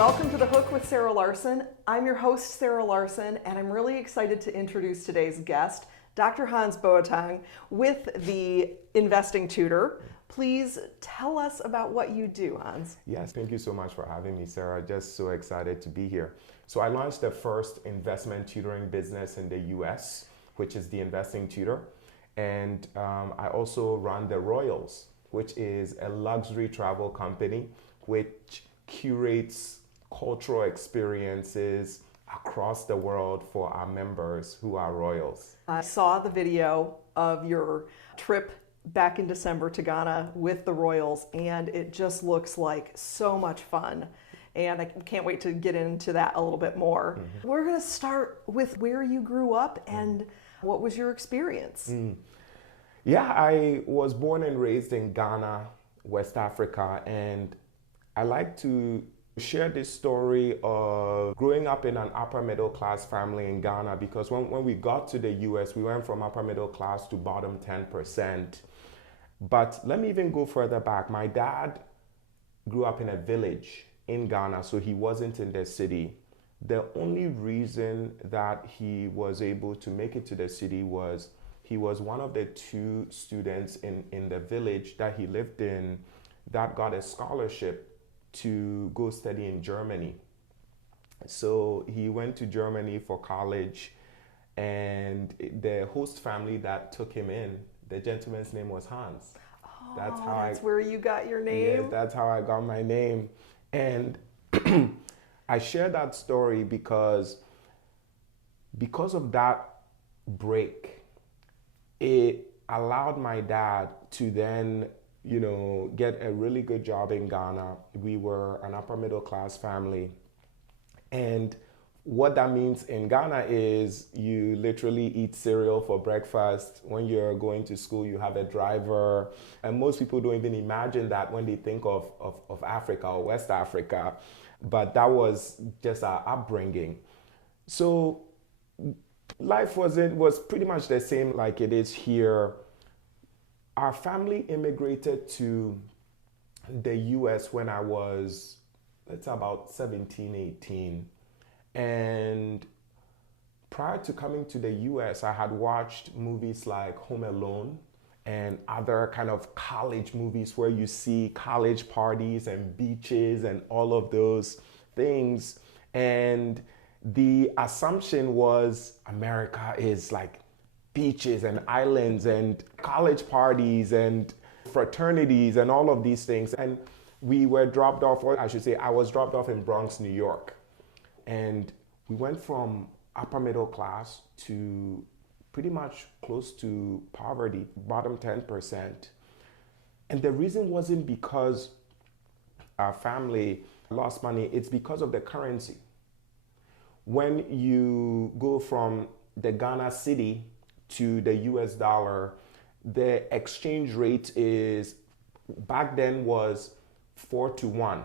Welcome to The Hook with Sarah Larsen. I'm your host, Sarah Larsen, and I'm really excited to introduce today's guest, Dr. Hans Boateng, with the Investing Tutor. Please tell us about what you do, Hans. Yes, thank you so much for having me, Sarah. Just so excited to be here. So I launched the first investment tutoring business in the US, which is the Investing Tutor. And I also run the Royals, which is a luxury travel company which curates cultural experiences across the world for our members who are Royals. I saw the video of your trip back in December to Ghana with the Royals, and it just looks like so much fun. And I can't wait to get into that a little bit more. We're going to start with where you grew up and what was your experience? Yeah, I was born and raised in Ghana, West Africa, and I like to share this story of growing up in an upper middle class family in Ghana, because when we got to the US, we went from upper middle class to bottom 10%. But let me even go further back. My dad grew up in a village in Ghana, so he wasn't in the city. The only reason that he was able to make it to the city was he was one of the two students in the village that he lived in that got a scholarship to go study in Germany. So he went to Germany for college, and the host family that took him in, the gentleman's name was Hans. Oh, that's where you got your name? Yeah, that's how I got my name. And I share that story because of that break, it allowed my dad to then get a really good job in Ghana. We were an upper middle class family. And what that means in Ghana is you literally eat cereal for breakfast. When you're going to school, you have a driver. And most people don't even imagine that when they think of Africa or West Africa. But that was just our upbringing. So life was pretty much the same like it is here. Our family immigrated to the US when I was, about 17, 18. And prior to coming to the US, I had watched movies like Home Alone and other kind of college movies where you see college parties and beaches and all of those things. And the assumption was America is like beaches and islands and college parties and fraternities and all of these things. And we were dropped off, or I should say I was dropped off in Bronx, New York. And we went from upper middle class to pretty much close to poverty, bottom 10%. And the reason wasn't because our family lost money, it's because of the currency. When you go from the Ghana cedi to the US dollar, the exchange rate is, back then was 4-1.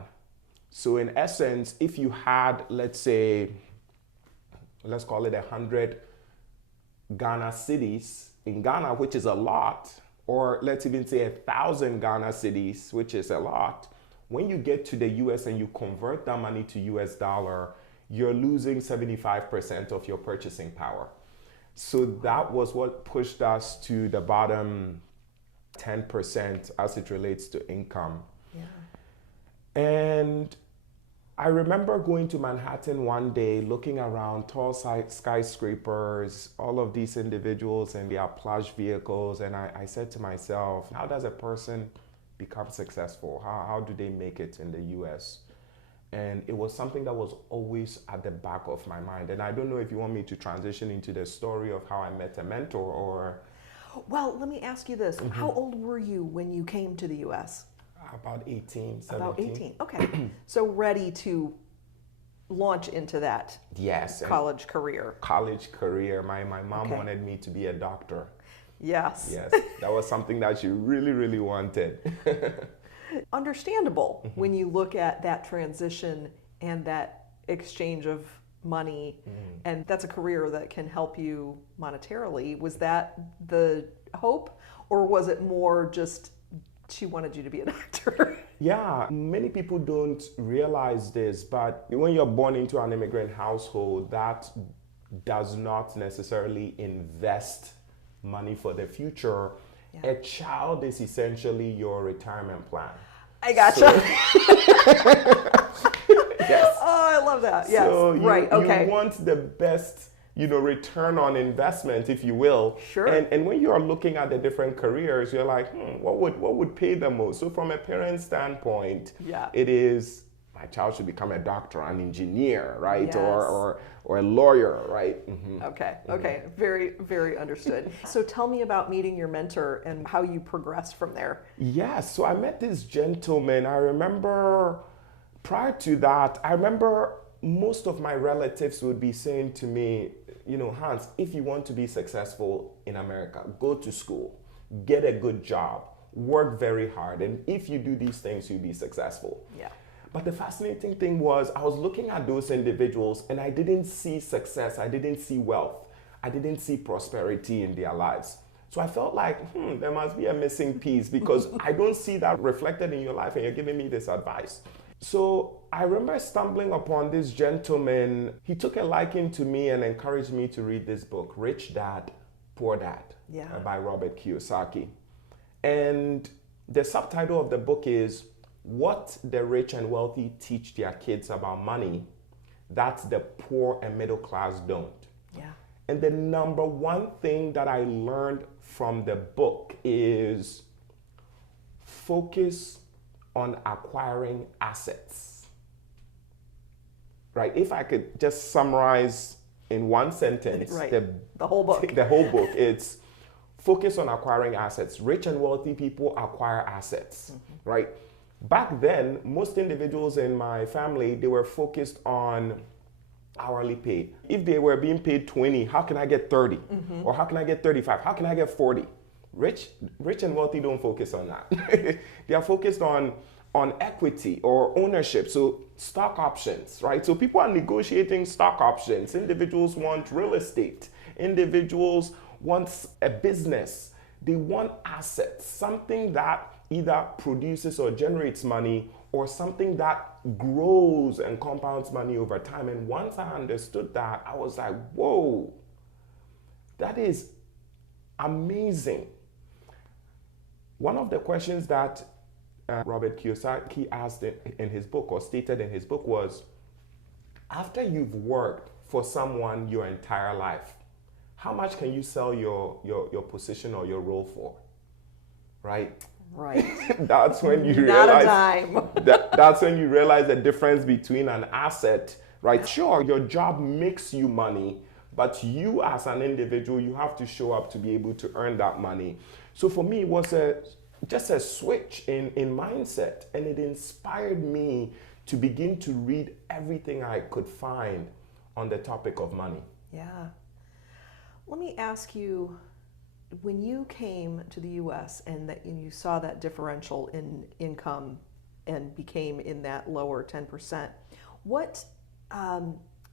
So in essence, if you had, let's call it 100 Ghana cedis in Ghana, which is a lot, or let's even say 1,000 Ghana cedis, which is a lot, when you get to the US and you convert that money to US dollar, you're losing 75% of your purchasing power. So that was what pushed us to the bottom 10% as it relates to income. Yeah. And I remember going to Manhattan one day, looking around tall skyscrapers, all of these individuals and their plush vehicles. And I said to myself, how does a person become successful? How do they make it in the US? And it was something that was always at the back of my mind. And I don't know if you want me to transition into the story of how I met a mentor or... Well, let me ask you this. How old were you when you came to the US? About 18, 17. About 18, okay. So ready to launch into that college career. College career. My mom wanted me to be a doctor. Yes. Yes, that was something that she really, really wanted. Understandable when you look at that transition and that exchange of money, and that's a career that can help you monetarily. Was that the hope, or was it more just she wanted you to be an actor. Yeah, many people don't realize this, but when you're born into an immigrant household, that does not necessarily invest money for the future. Yeah. A child is essentially your retirement plan. I gotcha. Yes. Oh, I love that. Yes. So right. Okay. You want the best, return on investment, if you will. Sure. And when you're looking at the different careers, you're like, what would pay the most? So from a parent standpoint, yeah, it is my child should become a doctor, an engineer, right? Yes. Or a lawyer, right? Mm-hmm. Okay. Okay. Very, very understood. So tell me about meeting your mentor and how you progressed from there. Yes. So I met this gentleman. I remember prior to that, most of my relatives would be saying to me, Hans, if you want to be successful in America, go to school, get a good job, work very hard. And if you do these things, you'll be successful. Yeah. But the fascinating thing was I was looking at those individuals and I didn't see success. I didn't see wealth. I didn't see prosperity in their lives. So I felt like, there must be a missing piece because I don't see that reflected in your life and you're giving me this advice. So I remember stumbling upon this gentleman. He took a liking to me and encouraged me to read this book, Rich Dad, Poor Dad, by Robert Kiyosaki. And the subtitle of the book is What the Rich and Wealthy Teach Their Kids About Money That the Poor and Middle Class Don't. Yeah. And the number one thing that I learned from the book is focus on acquiring assets. Right? If I could just summarize in one sentence, right. The whole book. The whole book, it's focus on acquiring assets. Rich and wealthy people acquire assets, right? Back then, most individuals in my family, they were focused on hourly pay. If they were being paid 20, how can I get 30? Or how can I get 35? How can I get 40? Rich and wealthy don't focus on that. They are focused on equity or ownership, so stock options, right? So people are negotiating stock options. Individuals want real estate. Individuals want a business. They want assets, something that either produces or generates money or something that grows and compounds money over time. And once I understood that, I was like, whoa, that is amazing. One of the questions that Robert Kiyosaki asked in his book or stated in his book was, after you've worked for someone your entire life, how much can you sell your position or your role for? Right? Right. That's when you Not realize a dime. that's when you realize the difference between an asset, right? Sure, your job makes you money, but you as an individual, you have to show up to be able to earn that money. So for me, it was just a switch in mindset, and it inspired me to begin to read everything I could find on the topic of money. Yeah. Let me ask you, when you came to the U.S. and you saw that differential in income and became in that lower 10%, what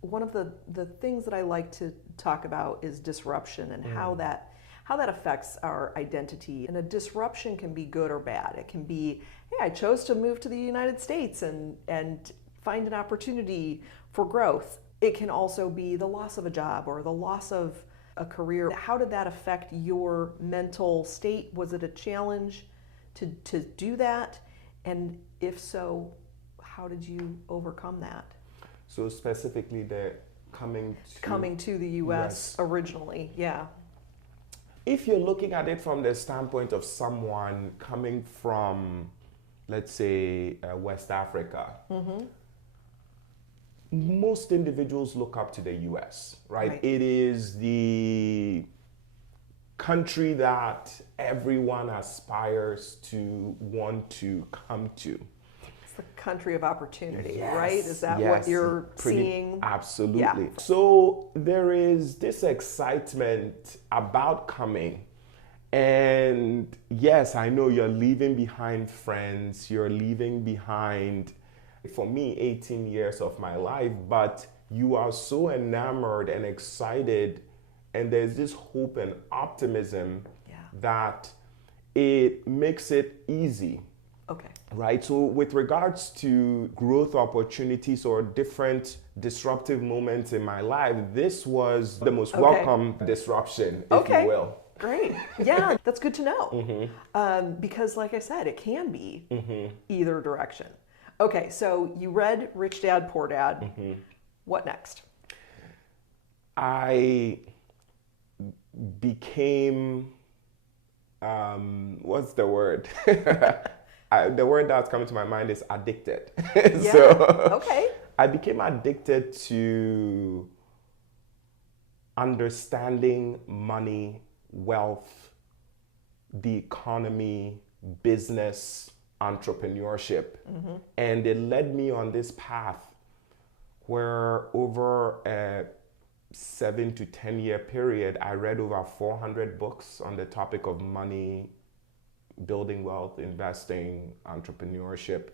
one of the things that I like to talk about is disruption and how that affects our identity. And a disruption can be good or bad. It can be, hey, I chose to move to the United States and find an opportunity for growth. It can also be the loss of a job or the loss of a career. How did that affect your mental state? Was it a challenge to do that? And if so, how did you overcome that? So specifically the coming to the US originally, yeah. If you're looking at it from the standpoint of someone coming from, let's say, West Africa, most individuals look up to the US, right? It is the country that everyone aspires to want to come to. It's the country of opportunity, right? Is that what you're seeing? Absolutely. Yeah. So there is this excitement about coming. And yes, I know you're leaving behind friends, you're leaving behind, for me, 18 years of my life, but you are so enamored and excited, and there's this hope and optimism that it makes it easy. Okay. Right. So with regards to growth opportunities or different disruptive moments in my life, this was the most welcome disruption, if you will. Great. Yeah, that's good to know. Because like I said, it can be either direction. Okay, so you read Rich Dad, Poor Dad. What next? I became, what's the word? The word that's coming to my mind is addicted. Yeah. So Okay. I became addicted to understanding money, wealth, the economy, business, entrepreneurship. And it led me on this path where over a 7 to 10 year period, I read over 400 books on the topic of money, building wealth, investing, entrepreneurship,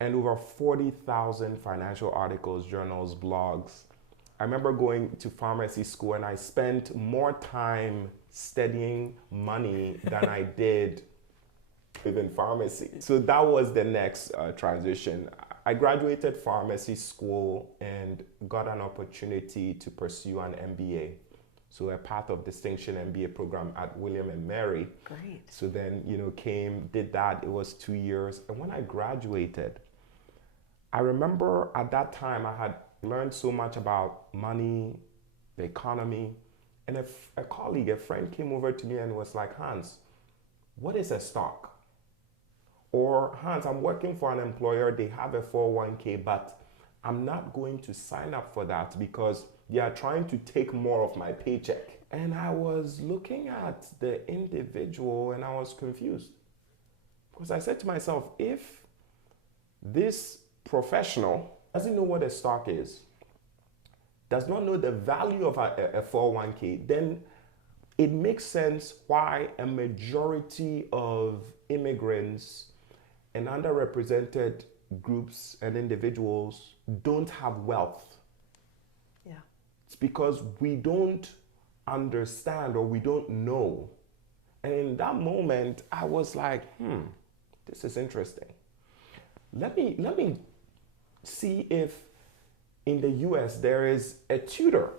and over 40,000 financial articles, journals, blogs. I remember going to pharmacy school and I spent more time studying money than I did within pharmacy. So that was the next transition. I graduated pharmacy school and got an opportunity to pursue an MBA. So a path of distinction MBA program at William and Mary. Great. So then, did that. It was 2 years. And when I graduated, I remember at that time I had learned so much about money, the economy. And a colleague, a friend came over to me and was like, Hans, what is a stock? Or Hans, I'm working for an employer. They have a 401k, but I'm not going to sign up for that because they are trying to take more of my paycheck. And I was looking at the individual and I was confused. Because I said to myself, if this professional doesn't know what a stock is, does not know the value of a 401k, then it makes sense why a majority of immigrants and underrepresented groups and individuals don't have wealth. Yeah. It's because we don't understand or we don't know. And in that moment, I was like, this is interesting. Let me see if in the US there is a tutor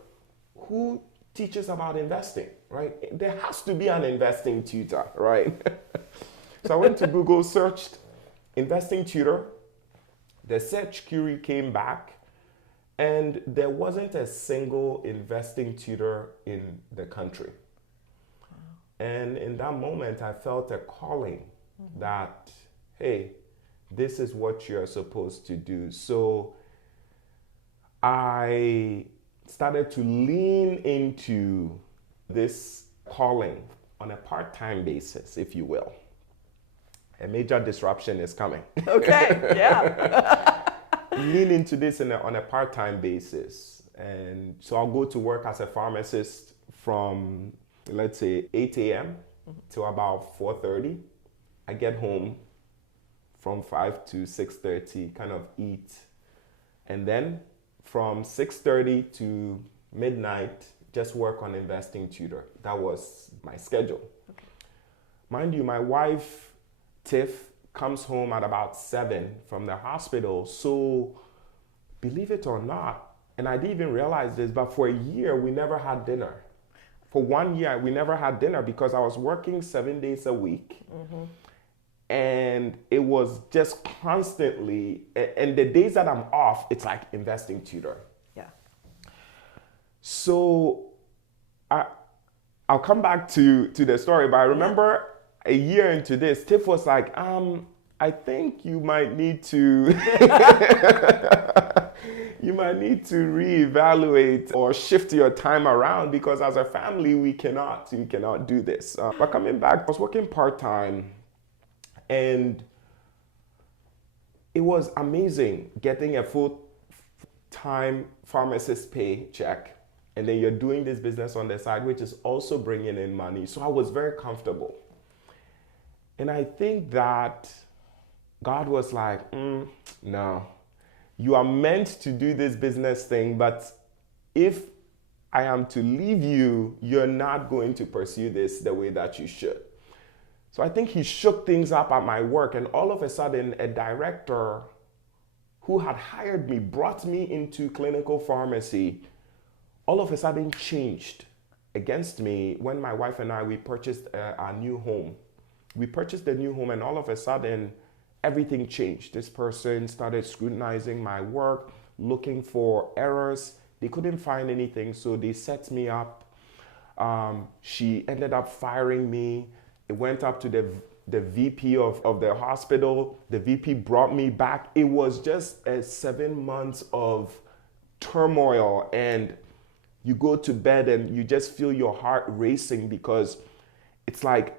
who teaches about investing, right? There has to be an investing tutor, right? So I went to Google, searched investing tutor. The search query came back and there wasn't a single investing tutor in the country. And in that moment, I felt a calling that, hey, this is what you're supposed to do. So I started to lean into this calling on a part-time basis, if you will. A major disruption is coming. Okay, yeah. Lean into this on a part-time basis. And so I'll go to work as a pharmacist from, let's say, 8 a.m. to about 4:30. I get home from 5 to 6:30, kind of eat. And then from 6:30 to midnight, just work on investing tutor. That was my schedule. Okay. Mind you, my wife, Tiff, comes home at about 7 from the hospital. So believe it or not, and I didn't even realize this, but for a year, we never had dinner. For 1 year, we never had dinner because I was working 7 days a week. And it was just constantly, and the days that I'm off, it's like investing tutor. Yeah. So I'll come back to the story, but I remember a year into this, Tiff was like, I think you might need to reevaluate or shift your time around because as a family, we cannot do this. But coming back, I was working part-time and it was amazing getting a full-time pharmacist paycheck. And then you're doing this business on the side, which is also bringing in money. So I was very comfortable. And I think that God was like, no, you are meant to do this business thing, but if I am to leave you, you're not going to pursue this the way that you should. So I think he shook things up at my work, and all of a sudden, a director who had hired me, brought me into clinical pharmacy, all of a sudden changed against me when my wife and I, we purchased our new home. We purchased a new home, and all of a sudden, everything changed. This person started scrutinizing my work, looking for errors. They couldn't find anything, so they set me up. She ended up firing me. It went up to the VP of the hospital. The VP brought me back. It was just 7 months of turmoil, and you go to bed and you just feel your heart racing because it's like,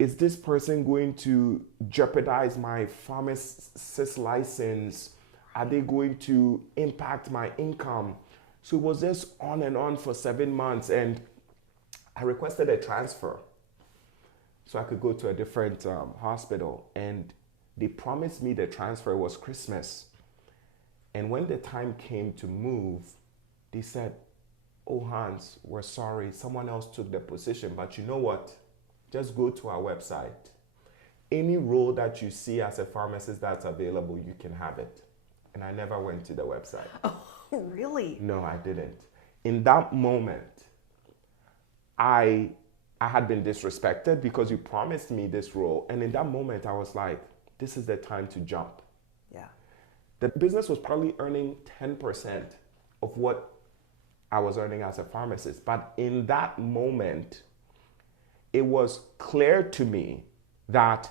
is this person going to jeopardize my pharmacist license? Are they going to impact my income? So it was just on and on for 7 months, and I requested a transfer so I could go to a different hospital, and they promised me the transfer was Christmas. And when the time came to move, they said, "Oh, Hans, we're sorry, someone else took the position, but you know what? Just go to our website. Any role that you see as a pharmacist that's available, you can have it." And I never went to the website. Oh, really? No, I didn't. In that moment, I had been disrespected because you promised me this role. And in that moment, I was like, this is the time to jump. Yeah. The business was probably earning 10% of what I was earning as a pharmacist. But in that moment, it was clear to me that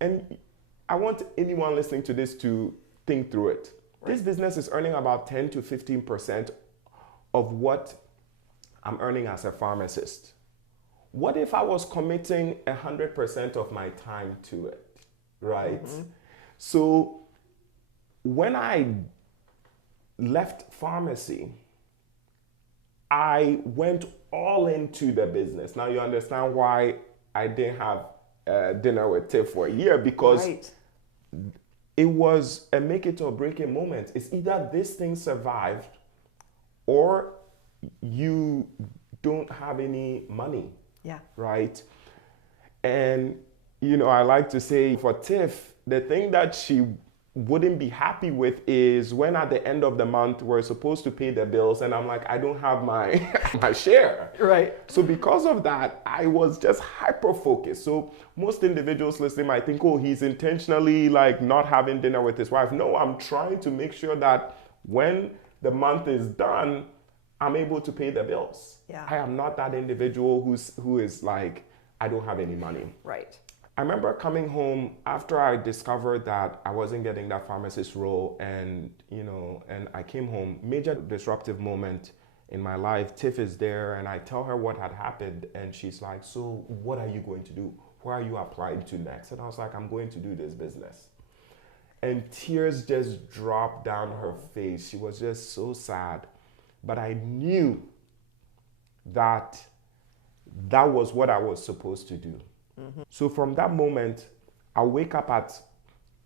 and I want anyone listening to this to think through it. Right. This business is earning about 10 to 15% of what I'm earning as a pharmacist. What if I was committing 100% of my time to it, right? Mm-hmm. So when I left pharmacy, I went all into the business. Now you understand why I didn't have dinner with Tiff for a year, because right. It was a make it or break it moment. It's either this thing survived or you don't have any money. Yeah. Right? And, I like to say for Tiff, the thing that she wouldn't be happy with is when at the end of the month we're supposed to pay the bills and I'm like, I don't have my my share. Right. So because of that, I was just hyper focused. So most individuals listening might think, oh, he's intentionally like not having dinner with his wife. No, I'm trying to make sure that when the month is done, I'm able to pay the bills. Yeah. I am not that individual who is like, I don't have any money. Right. I remember coming home after I discovered that I wasn't getting that pharmacist role, and I came home, major disruptive moment in my life. Tiff is there and I tell her what had happened and she's like, so what are you going to do? Where are you applying to next? And I was like, I'm going to do this business. And tears just dropped down her face. She was just so sad. But I knew that was what I was supposed to do. Mm-hmm. So from that moment, I'll wake up at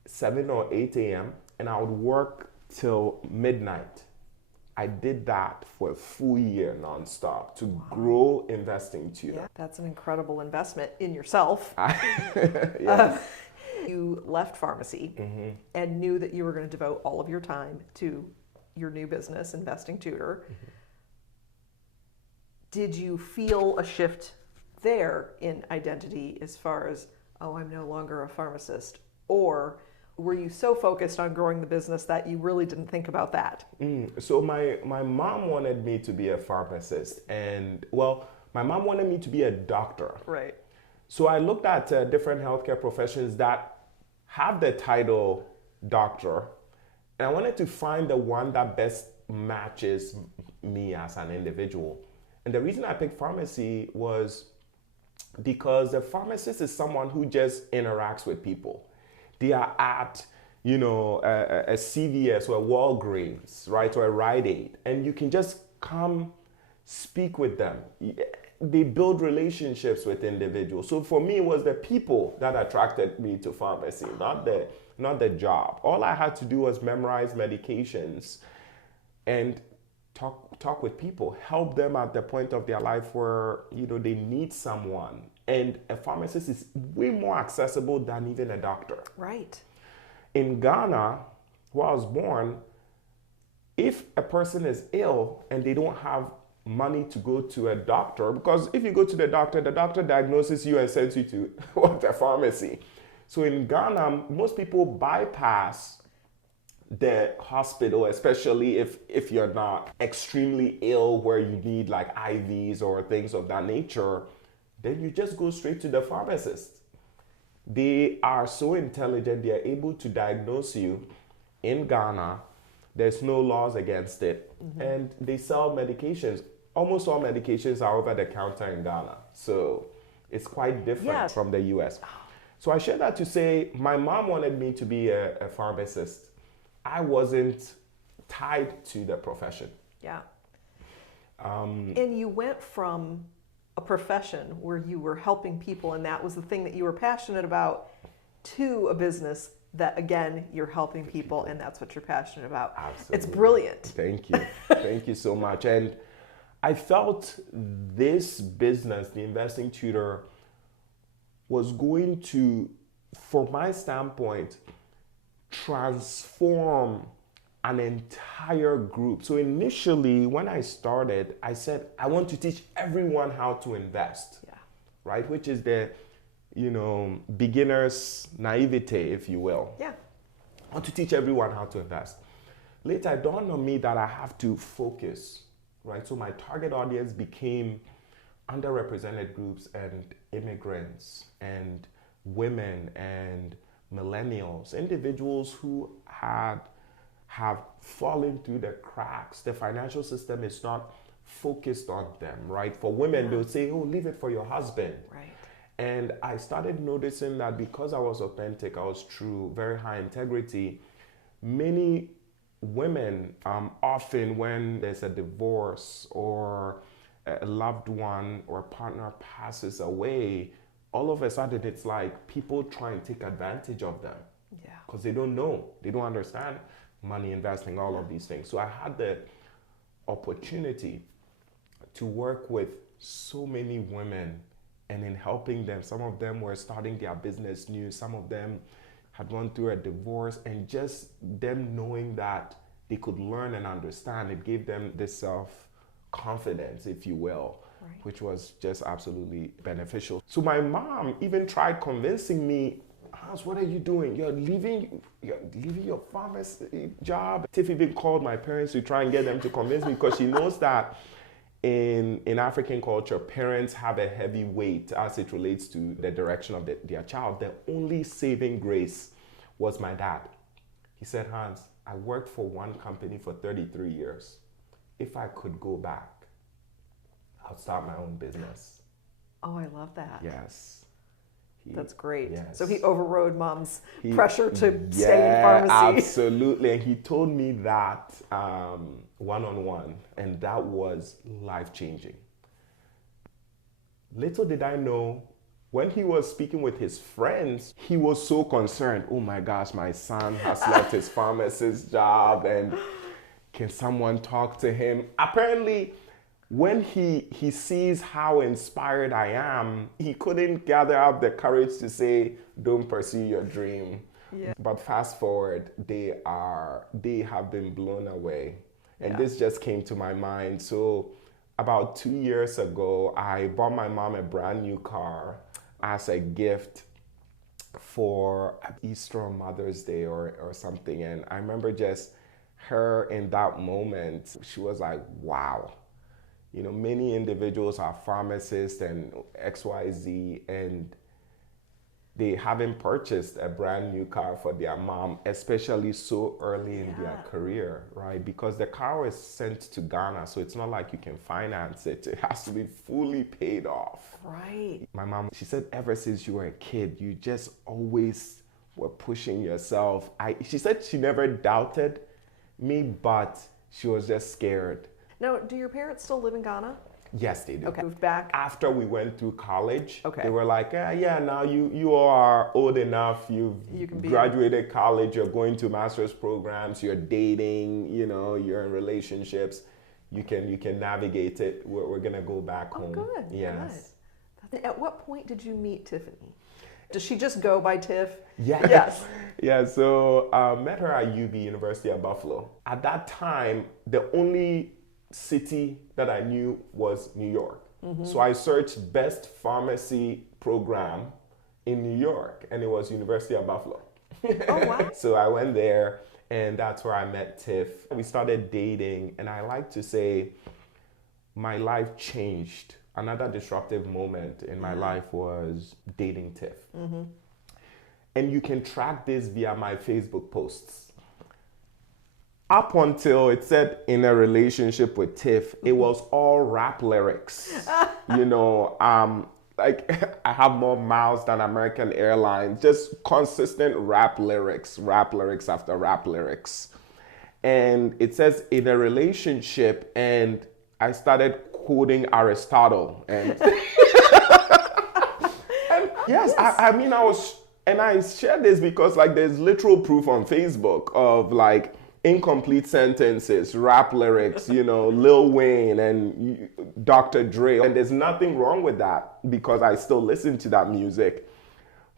7 or 8 a.m. and I would work till midnight. I did that for a full year nonstop to grow Investing Tutor. Yeah, that's an incredible investment in yourself. Yes. You left pharmacy mm-hmm. and knew that you were going to devote all of your time to your new business, Investing Tutor. Mm-hmm. Did you feel a shift there in identity as far as, oh, I'm no longer a pharmacist? Or were you so focused on growing the business that you really didn't think about that? So my mom wanted me to be a pharmacist, and my mom wanted me to be a doctor. Right. So I looked at different healthcare professions that have the title doctor, and I wanted to find the one that best matches me as an individual. And the reason I picked pharmacy was because the pharmacist is someone who just interacts with people. They are at, a CVS or a Walgreens, right, or a Rite Aid, and you can just come speak with them. They build relationships with individuals. So for me, it was the people that attracted me to pharmacy, not the job. All I had to do was memorize medications. And talk with people, help them at the point of their life where they need someone. And a pharmacist is way more accessible than even a doctor. Right. In Ghana, where I was born, if a person is ill and they don't have money to go to a doctor, because if you go to the doctor diagnoses you and sends you to a pharmacy. So in Ghana, most people bypass the hospital, especially if you're not extremely ill where you need like IVs or things of that nature, then you just go straight to the pharmacist. They are so intelligent, they are able to diagnose you in Ghana. There's no laws against it. And they sell medications. Almost all medications are over the counter in Ghana. So it's quite different from the US. So I share that to say my mom wanted me to be a pharmacist. I wasn't tied to the profession. Yeah. And you went from a profession where you were helping people and that was the thing that you were passionate about to a business that, again, you're helping people and that's what you're passionate about. Absolutely. It's brilliant. Thank you. Thank you so much. And I felt this business, the Investing Tutor, was going to, from my standpoint, transform an entire group. So initially, when I started, I said, I want to teach everyone how to invest, right? Which is the, beginner's naivete, if you will. Yeah. I want to teach everyone how to invest. Later, it dawned on me that I have to focus, right? So my target audience became underrepresented groups and immigrants and women and millennials, individuals who have fallen through the cracks. The financial system is not focused on them, right? For women, they'll say, oh, leave it for your husband. Right. And I started noticing that because I was authentic, I was true, very high integrity, many women, often when there's a divorce or a loved one or a partner passes away, all of a sudden it's like people try and take advantage of them. Yeah. Because they don't know, they don't understand money, investing, all of these things. So I had the opportunity to work with so many women, and in helping them, some of them were starting their business new, some of them had gone through a divorce, and just them knowing that they could learn and understand, it gave them this self-confidence, if you will, which was just absolutely beneficial. So my mom even tried convincing me, Hans, what are you doing? You're leaving your pharmacy job. Tiff even called my parents to try and get them to convince me, because she knows that in African culture, parents have a heavy weight as it relates to the direction of their child. The only saving grace was my dad. He said, Hans, I worked for one company for 33 years. If I could go back, I'll start my own business. Oh, I love that. Yes. That's great. Yes. So he overrode mom's pressure to stay in pharmacy. Absolutely. And he told me that one-on-one, and that was life-changing. Little did I know, when he was speaking with his friends, he was so concerned. Oh my gosh, my son has left his pharmacist job, and can someone talk to him? Apparently, when he sees how inspired I am, he couldn't gather up the courage to say, don't pursue your dream. Yeah. But fast forward, they have been blown away. And this just came to my mind. So about 2 years ago, I bought my mom a brand new car as a gift for Easter or Mother's Day or something. And I remember just her in that moment, she was like, wow. Many individuals are pharmacists and XYZ, and they haven't purchased a brand new car for their mom, especially so early in their career, right? Because the car was sent to Ghana, so it's not like you can finance it. It has to be fully paid off. Right. My mom, she said, ever since you were a kid, you just always were pushing yourself. She said she never doubted me, but she was just scared. Now, do your parents still live in Ghana? Yes, they do. Okay. Moved back? After we went through college, okay, they were like, now you are old enough, you can graduated college, you're going to master's programs, you're dating, you're in relationships. you can navigate it. We're gonna go back home. Good. Yes. Good. At what point did you meet Tiffany? Does she just go by Tiff? Yeah. Yes. Yeah. So met her at UB, University of Buffalo. At that time, the only city that I knew was New York. So I searched best pharmacy program in New York, and it was University of Buffalo. Oh, wow. So I went there, and that's where I met Tiff. We started dating, and I like to say my life changed. Another disruptive moment in my life was dating Tiff. And you can track this via my Facebook posts. Up until it said in a relationship with Tiff, it was all rap lyrics. You know, like I have more miles than American Airlines, just consistent rap lyrics after rap lyrics. And it says in a relationship, and I started quoting Aristotle. And, yes, I mean, I shared this because like there's literal proof on Facebook of like incomplete sentences, rap lyrics, you know, Lil Wayne and Dr. Dre. And there's nothing wrong with that because I still listen to that music.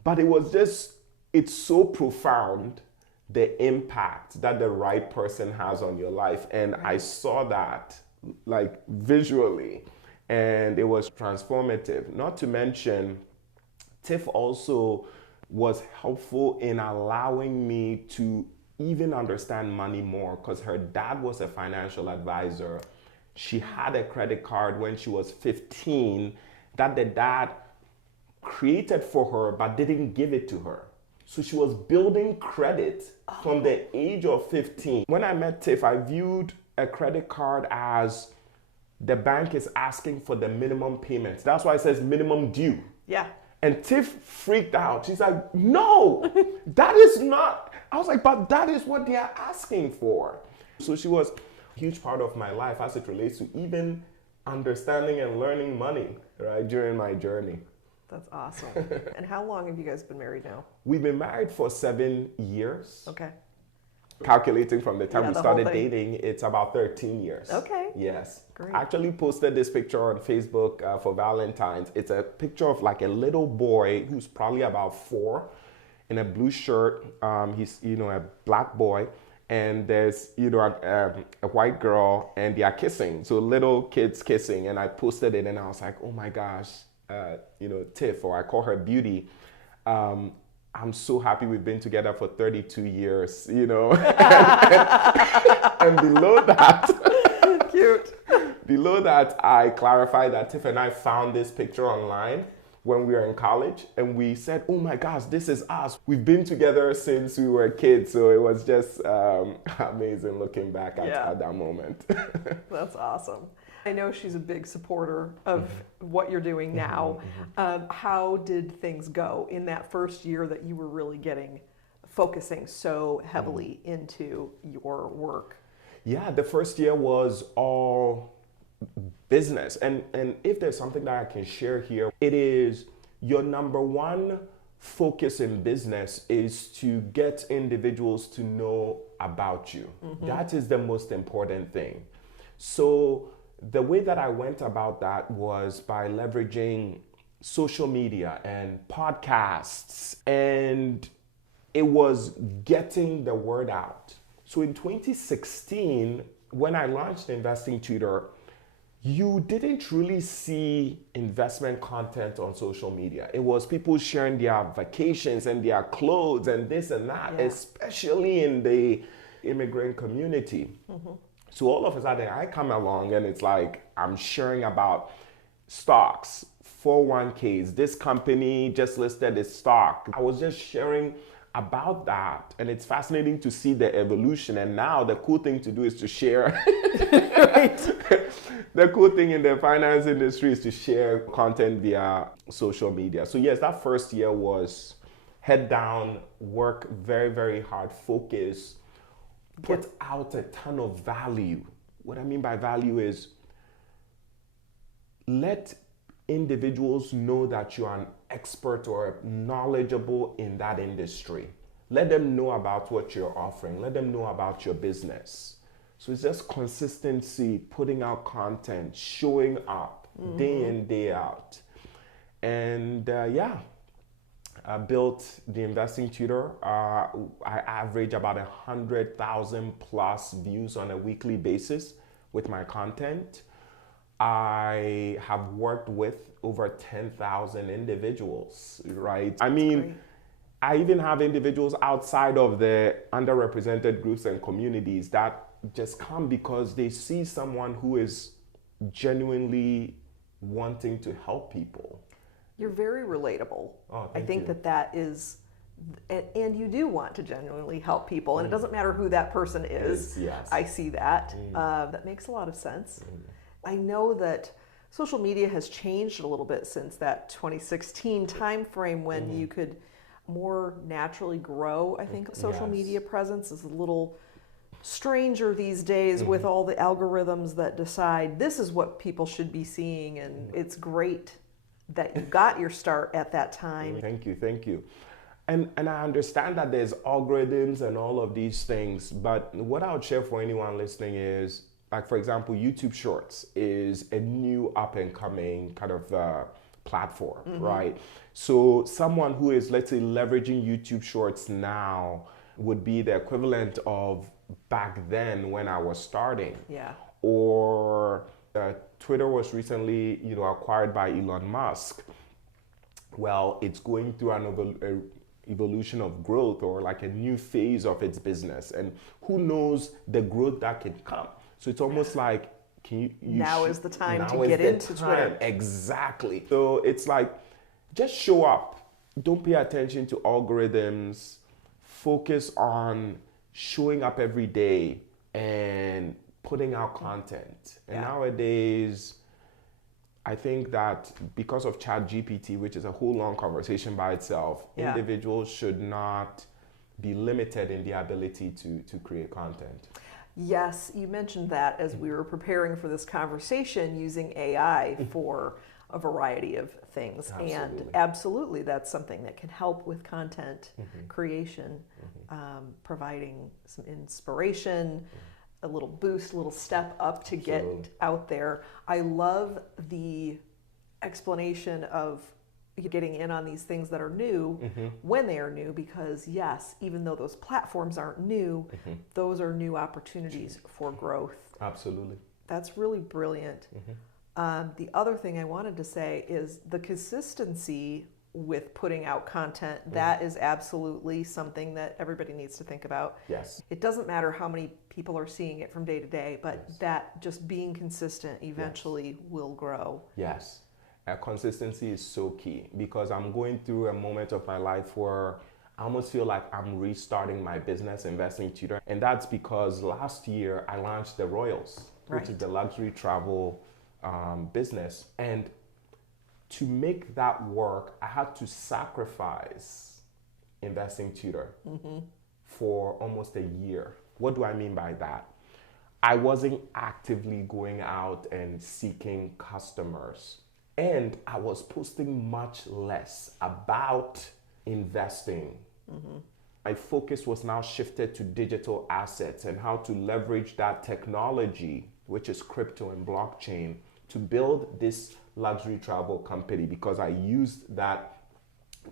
But it was just, it's so profound, the impact that the right person has on your life. And I saw that like visually, and it was transformative. Not to mention, Tiff also was helpful in allowing me to even understand money more because her dad was a financial advisor. She had a credit card when she was 15 that the dad created for her but didn't give it to her. So she was building credit from the age of 15. When I met Tiff, I viewed a credit card as the bank is asking for the minimum payments. That's why it says minimum due. Yeah. And Tiff freaked out. She's like, no, that is not. I was like, but that is what they are asking for. So she was a huge part of my life as it relates to even understanding and learning money, right, during my journey. That's awesome. And how long have you guys been married now? We've been married for 7 years. Okay. Calculating from the time we the started whole thing. dating, it's about 13 years. Okay. Yes. Great. I actually posted this picture on Facebook for Valentine's. It's a picture of like a little boy who's probably about 4 in a blue shirt. He's, you know, a black boy. And there's, you know, a white girl and they are kissing. So little kids kissing. And I posted it and I was like, oh my gosh, you know, Tiff, or I call her Beauty. I'm so happy we've been together for 32 years, you know. And below that, cute. Below that, I clarified that Tiff and I found this picture online when we were in college, and we said, oh my gosh, this is us. We've been together since we were kids, so it was just amazing looking back at that moment. That's awesome. I know she's a big supporter of what you're doing now. How did things go in that first year that you were really focusing so heavily into your work? Yeah, the first year was all business. And if there's something that I can share here, it is your number one focus in business is to get individuals to know about you. That is the most important thing. So the way that I went about that was by leveraging social media and podcasts, and it was getting the word out. So in 2016, when I launched Investing Tutor, you didn't really see investment content on social media. It was people sharing their vacations and their clothes and this and that, especially in the immigrant community. So all of a sudden I come along and it's like I'm sharing about stocks, 401ks, this company just listed its stock. I was just sharing about that, and it's fascinating to see the evolution. And now the cool thing to do is to share. The cool thing in the finance industry is to share content via social media. So yes, that first year was head down, work very, very hard, focus, put out a ton of value. What I mean by value is let individuals know that you are an expert or knowledgeable in that industry. Let them know about what you're offering. Let them know about your business. So it's just consistency, putting out content, showing up day in, day out. And I built the Investing Tutor. I average about 100,000 plus views on a weekly basis with my content. I have worked with over 10,000 individuals, right? I mean, great. I even have individuals outside of the underrepresented groups and communities that just come because they see someone who is genuinely wanting to help people. You're very relatable. Oh, I thank think you. that is, and you do want to genuinely help people, and it doesn't matter who that person is. Yes. I see that. That makes a lot of sense. I know that social media has changed a little bit since that 2016 time frame when you could more naturally grow. I think social Yes. media presence is a little stranger these days with all the algorithms that decide this is what people should be seeing, and it's great that you got your start at that time. Thank you. And I understand that there's algorithms and all of these things, but what I would share for anyone listening is, like, for example, YouTube Shorts is a new up and coming kind of platform, right? So someone who is, let's say, leveraging YouTube Shorts now would be the equivalent of back then when I was starting. Yeah. Or Twitter was recently, acquired by Elon Musk. Well, it's going through an evolution of growth, or like a new phase of its business, and who knows the growth that can come. So it's almost like, now is the time to get into Twitter. Exactly. So it's like, just show up. Don't pay attention to algorithms. Focus on showing up every day and putting out content. And nowadays, I think that because of ChatGPT, which is a whole long conversation by itself, individuals should not be limited in the ability to create content. Yes, you mentioned that as we were preparing for this conversation, using AI for a variety of things. And absolutely, that's something that can help with content creation, providing some inspiration, a little boost, a little step up to get out there. I love the explanation of getting in on these things that are new when they are new, because yes, even though those platforms aren't new, those are new opportunities for growth. Absolutely. That's really brilliant. The other thing I wanted to say is the consistency with putting out content. That is absolutely something that everybody needs to think about. Yes. It doesn't matter how many people are seeing it from day to day, but that just being consistent eventually will grow. Yes. Consistency is so key, because I'm going through a moment of my life where I almost feel like I'm restarting my business, Investing Tutor. And that's because last year I launched the Royals, which is the luxury travel business. And to make that work, I had to sacrifice Investing Tutor for almost a year. What do I mean by that? I wasn't actively going out and seeking customers. And I was posting much less about investing. My focus was now shifted to digital assets and how to leverage that technology, which is crypto and blockchain, to build this luxury travel company, because I used that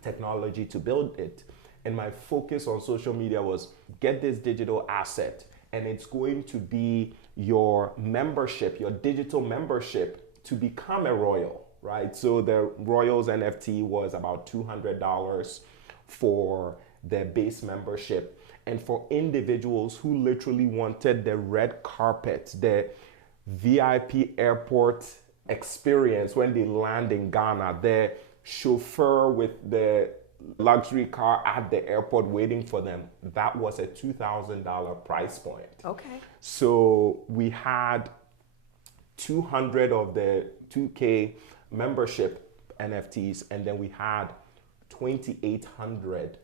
technology to build it. And my focus on social media was get this digital asset, and it's going to be your membership, your digital membership to become a royal. Right, so the Royals NFT was about $200 for their base membership, and for individuals who literally wanted the red carpet, the VIP airport experience when they land in Ghana, the chauffeur with the luxury car at the airport waiting for them, that was a $2,000 price point. Okay. So we had 200 of the 2K membership NFTs, and then we had 2,800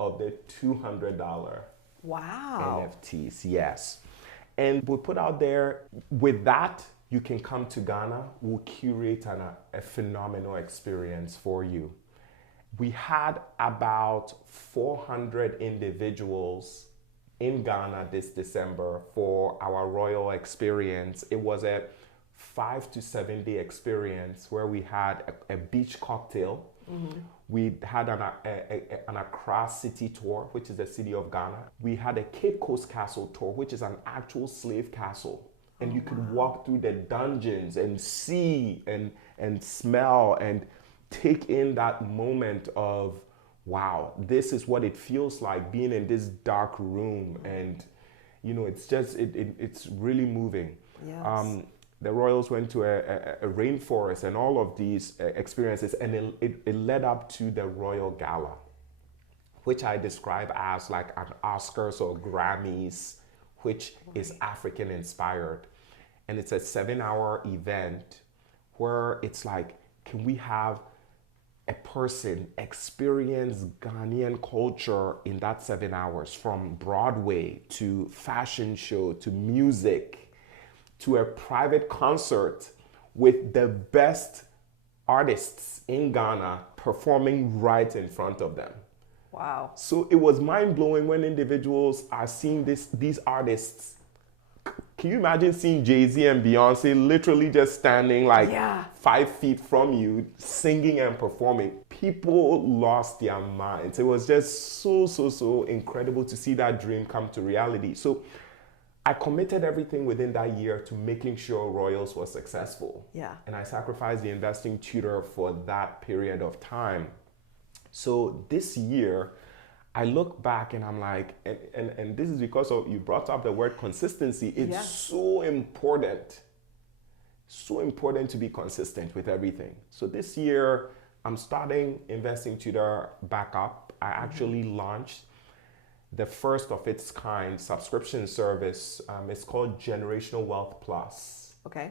of the $200 NFTs. Yes. And we put out there, with that, you can come to Ghana. We'll curate a phenomenal experience for you. We had about 400 individuals in Ghana this December for our royal experience. It was a 5 to 7 day experience where we had a beach cocktail. We had an Accra city tour, which is the city of Ghana. We had a Cape Coast Castle tour, which is an actual slave castle. And you could walk through the dungeons and see and smell and take in that moment of, wow, this is what it feels like being in this dark room. And, you know, it's just, it's really moving. Yes. The royals went to a rainforest and all of these experiences, and it led up to the Royal Gala, which I describe as like an Oscars or Grammys, which is African inspired. And it's a 7-hour event where it's like, can we have a person experience Ghanaian culture in that 7 hours, from Broadway to fashion show to music to a private concert with the best artists in Ghana performing right in front of them. Wow. So it was mind-blowing when individuals are seeing these artists. Can you imagine seeing Jay-Z and Beyonce literally just standing like 5 feet from you, singing and performing? People lost their minds. It was just so incredible to see that dream come to reality. So I committed everything within that year to making sure Royals was successful. Yeah. And I sacrificed the investing tutor for that period of time. So this year, I look back and I'm like, and this is because of, you brought up the word consistency. It's so important to be consistent with everything. So this year, I'm starting Investing Tutor back up. I actually launched the first of its kind subscription service. It's called Generational Wealth Plus. Okay.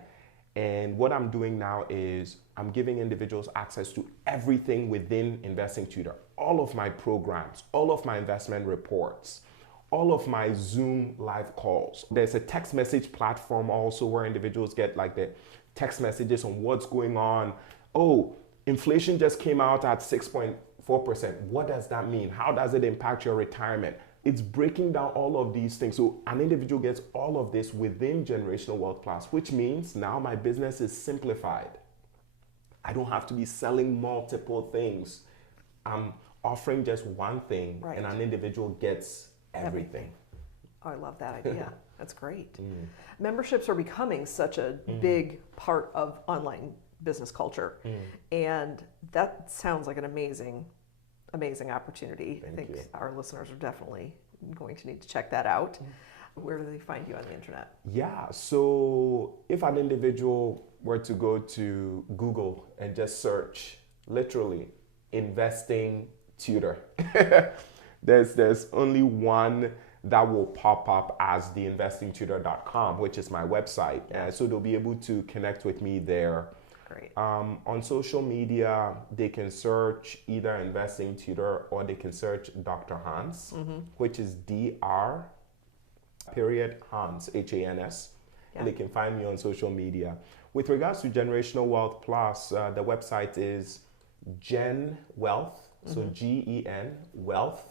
And what I'm doing now is I'm giving individuals access to everything within Investing Tutor. All of my programs, all of my investment reports, all of my Zoom live calls. There's a text message platform also where individuals get like the text messages on what's going on. Oh, inflation just came out at 6.4%. What does that mean? How does it impact your retirement? It's breaking down all of these things. So an individual gets all of this within Generational Wealth Plus, which means now my business is simplified. I don't have to be selling multiple things. I'm offering just one thing, and an individual gets everything. Oh, I love that idea. That's great. Memberships are becoming such a big part of online business culture. And that sounds like an amazing opportunity. I think our listeners are definitely going to need to check that out. Where do they find you on the internet? Yeah, so if an individual were to go to Google and just search, literally, investing tutor, there's only one that will pop up as theinvestingtutor.com, which is my website. So they'll be able to connect with me there. Great. On social media, they can search either Investing Tutor or they can search Dr. Hans, which is Dr. Hans, Hans. And they can find me on social media. With regards to Generational Wealth Plus, the website is Gen Wealth, so Gen Wealth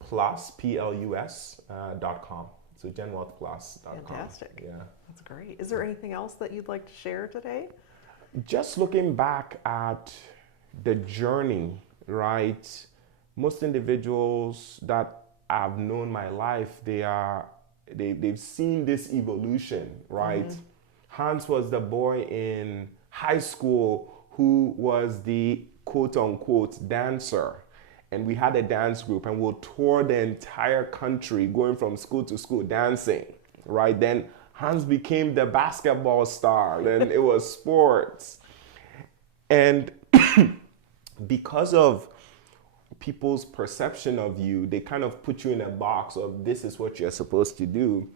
plus plus.com. So genwealthplus.com. Fantastic. Yeah. That's great. Is there anything else that you'd like to share today? Just looking back at the journey, right? Most individuals that I've known my life, they've seen this evolution, right? Hans was the boy in high school who was the quote unquote dancer. And we had a dance group and we'll tour the entire country going from school to school dancing, right? Then Hans became the basketball star, then it was sports. And because of people's perception of you, they kind of put you in a box of this is what you're supposed to do.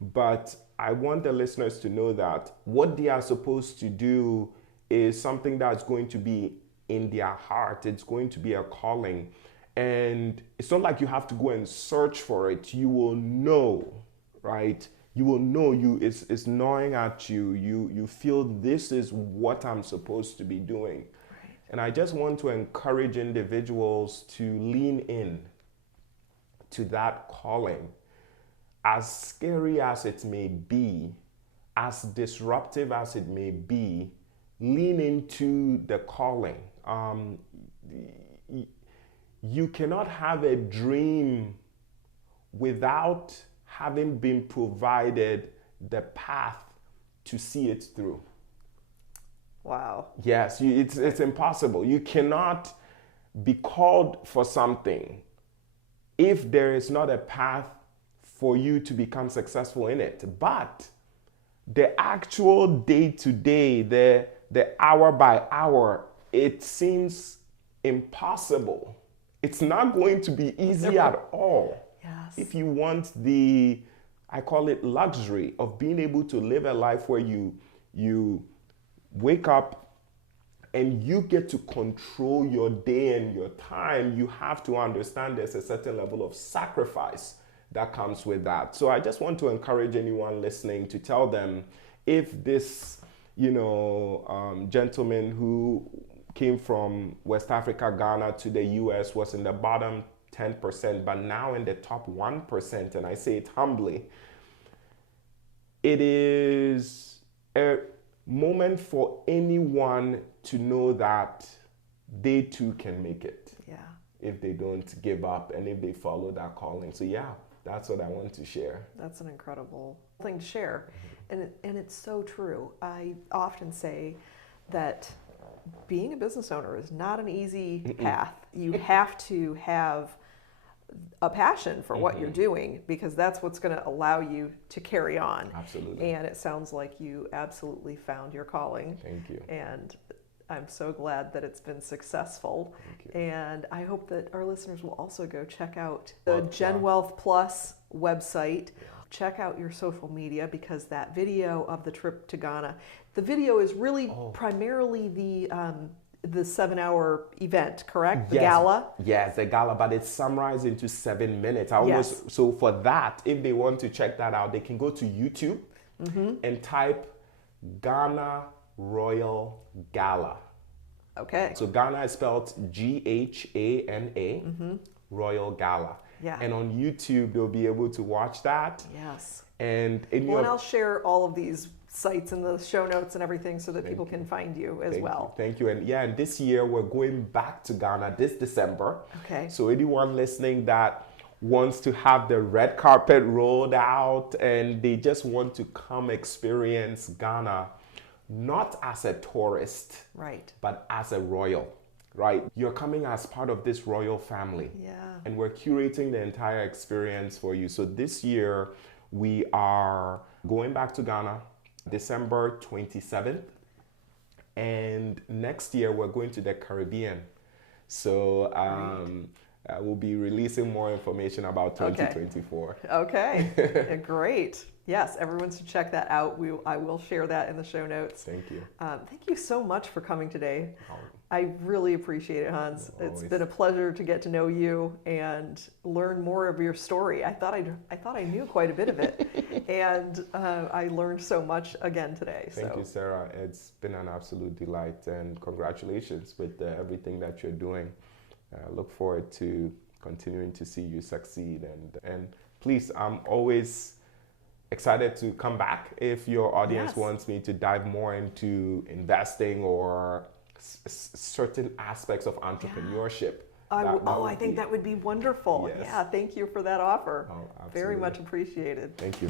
But I want the listeners to know that what they are supposed to do is something that's going to be in their heart. It's going to be a calling. And it's not like you have to go and search for it. You will know, right? You will know it's gnawing at you. You feel this is what I'm supposed to be doing. Right. And I just want to encourage individuals to lean in to that calling as scary as it may be, as disruptive as it may be, lean into the calling. You cannot have a dream without having been provided the path to see it through. Wow. Yes, it's impossible. You cannot be called for something if there is not a path for you to become successful in it. But the actual day-to-day, the hour by hour, it seems impossible. It's not going to be easy at all. Yes. If you want I call it luxury of being able to live a life where you wake up and you get to control your day and your time, you have to understand there's a certain level of sacrifice that comes with that. So I just want to encourage anyone listening to tell them, if this, gentleman who came from West Africa, Ghana to the US was in the bottom 10%, but now in the top 1%, and I say it humbly, it is a moment for anyone to know that they too can make it. Yeah. If they don't give up and if they follow that calling. So yeah, that's what I want to share. That's an incredible thing to share. And it's so true. I often say that being a business owner is not an easy path. You have to have a passion for what you're doing, because that's what's going to allow you to carry on. Absolutely. And it sounds like you absolutely found your calling. Thank you. And I'm so glad that it's been successful. Thank you. And I hope that our listeners will also go check out the Well, Gen Wealth Plus website. Check out your social media, because that video of the trip to Ghana, the video is really primarily the 7-hour event, correct? The gala? Yes, the gala, but it's summarized into 7 minutes. Yes. So for that, if they want to check that out, they can go to YouTube and type Ghana Royal Gala. Okay. So Ghana is spelled Ghana, Royal Gala. Yeah. And on YouTube, they'll be able to watch that. Yes. And Well, and I'll share all of these sites in the show notes and everything so that people can find you as well. Thank you. And and this year we're going back to Ghana this December. Okay. So anyone listening that wants to have the red carpet rolled out and they just want to come experience Ghana, not as a tourist, Right. but as a royal, right? You're coming as part of this royal family. Yeah. And we're curating the entire experience for you. So this year we are going back to Ghana December 27th. And next year we're going to the Caribbean. So we'll be releasing more information about 2024. Okay. Great. Yes, everyone should check that out. I will share that in the show notes. Thank you. Thank you so much for coming today. Oh. I really appreciate it, Hans. It's been a pleasure to get to know you and learn more of your story. I thought I knew quite a bit of it, and I learned so much again today. Thank you, Sarah. It's been an absolute delight, and congratulations with everything that you're doing. I look forward to continuing to see you succeed, and please, I'm always excited to come back if your audience wants me to dive more into investing or certain aspects of entrepreneurship. I think that would be wonderful. Yes. Yeah, thank you for that offer. Oh, very much appreciated. Thank you.